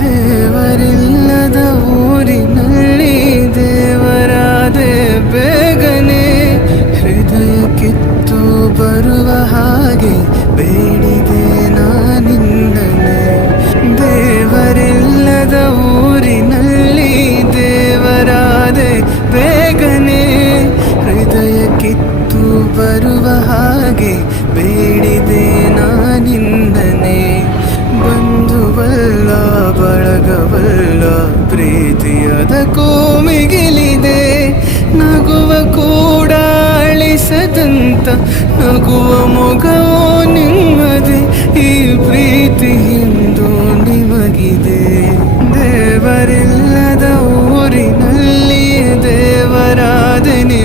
ದೇವರಿಲ್ಲದ ಊರಿನಲ್ಲಿ ದೇವರಾದೆ ಬೇಗನೆ, ಹೃದಯ ಕಿತ್ತು ಬರುವ ಹಾಗೆ ಬೇಡಿದೆ ನಾನಿಂದನೆ. ದೇವರಿಲ್ಲದ ಊರಿನಲ್ಲಿ ದೇವರಾದೆ ಬೇಗನೆ, ಹೃದಯ ಕಿತ್ತು ಬರುವ ಹಾಗೆ ಬೇಡಿದೆ ನಾನಿಂದನೆ. ಬಂಧುವಲ್ಲ ಬಳಗವಲ್ಲ ಪ್ರೀತಿಯದಕ್ಕೂ ಮಿಗಿಲಿದೆ, ನಗುವ ಕೂಡ ಅಳಿಸದಂತ ನಗುವ ಮೊಗವೋ ನಿಮ್ಮದೆ, ಈ ಪ್ರೀತಿ ಎಂದು ನಿಮಗಿದೆ. ದೇವರಿಲ್ಲದ ಊರಿನಲ್ಲಿ ದೇವರಾದನೆ